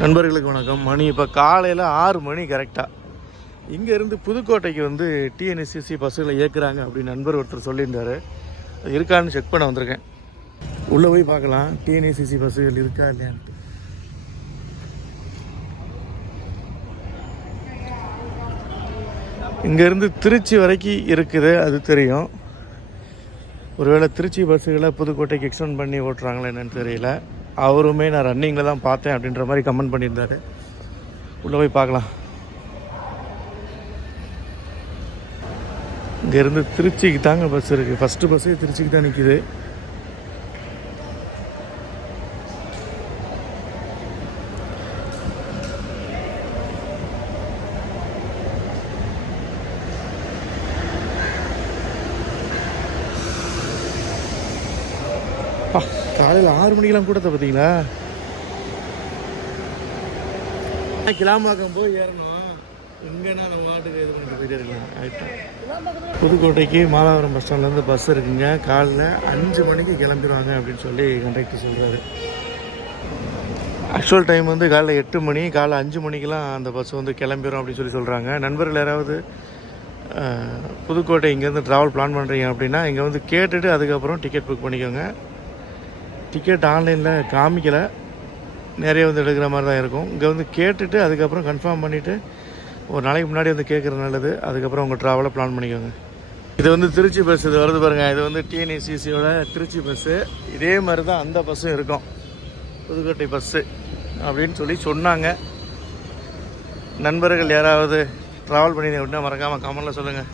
நண்பர்களுக்கு வணக்கம். மணி இப்போ காலையில் ஆறு மணி கரெக்டாக இங்கேருந்து புதுக்கோட்டைக்கு வந்து டிஎன்எஸ்சிசி பஸ்ஸுகளை இயக்குறாங்க அப்படின்னு நண்பர் ஒருத்தர் சொல்லியிருந்தாரு. அது இருக்கான்னு செக் பண்ண வந்திருக்கேன். உள்ளே போய் பார்க்கலாம். டிஎன்எஸ்சிசி பஸ்ஸுகள் இருக்கா இல்லையான்ட்டு. இங்கேருந்து திருச்சி வரைக்கும் இருக்குது அது தெரியும். ஒருவேளை திருச்சி பஸ்ஸுகளை புதுக்கோட்டைக்கு எக்ஸ்டெண்ட் பண்ணி ஓட்டுறாங்களா என்னன்னு தெரியல. அவருமே நான் ரன்னிங்கில் தான் பார்த்தேன் அப்படின்ற மாதிரி கமெண்ட் பண்ணியிருந்தாரு. உள்ளே போய் பார்க்கலாம். இங்கேருந்து திருச்சிக்கு தாங்க பஸ் இருக்குது ஃபஸ்ட்டு பஸ்ஸே திருச்சிக்கு தான் நிற்கிது காலையில் ஆறு மணிக்கெல்லாம் கூட்டத்தை பார்த்தீங்களா? கிளாம்பாக்கம் போய் ஏறணும். இங்கேனா நம்ம நாட்டுக்கு இது பண்ணிட்டு போயிட்டே இருக்கலாம் புதுக்கோட்டைக்கு மாதாவரம் பஸ் ஸ்டாண்ட்லேருந்து பஸ் இருக்குங்க. காலைல அஞ்சு மணிக்கு கிளம்பிடுவாங்க அப்படின்னு சொல்லி கண்டக்டர் சொல்கிறாரு ஆக்சுவல் டைம் வந்து காலைல எட்டு மணி காலைல அஞ்சு மணிக்கெலாம் அந்த பஸ் வந்து கிளம்பிடும் அப்படின்னு சொல்லி சொல்கிறாங்க நண்பர்கள் யாராவது புதுக்கோட்டை இங்கேருந்து ட்ராவல் பிளான் பண்ணுறீங்க அப்படின்னா இங்கே வந்து கேட்டுட்டு அதுக்கப்புறம் டிக்கெட் புக் பண்ணிக்கோங்க. டிக்கெட் ஆன்லைனில் காமிக்கலை. நிறைய வந்து எடுக்கிற மாதிரி தான் இருக்கும். இங்கே வந்து கேட்டுட்டு அதுக்கப்புறம் கன்ஃபார்ம் பண்ணிவிட்டு ஒரு நாளைக்கு முன்னாடி வந்து கேட்குறது நல்லது. அதுக்கப்புறம் உங்கள் ட்ராவலை பிளான் பண்ணிக்கோங்க. இது வந்து திருச்சி பஸ் இது வருது பாருங்கள் இது வந்து டிஎன்ஏசிசியோட திருச்சி பஸ்ஸு இதே மாதிரி தான் அந்த பஸ்ஸும் இருக்கும். புதுக்கோட்டை பஸ்ஸு அப்படின்னு சொல்லி சொன்னாங்க. நண்பர்கள் யாராவது ட்ராவல் பண்ணியிருந்தீங்க அப்படின்னா மறக்காமல் கமெண்டில் சொல்லுங்கள்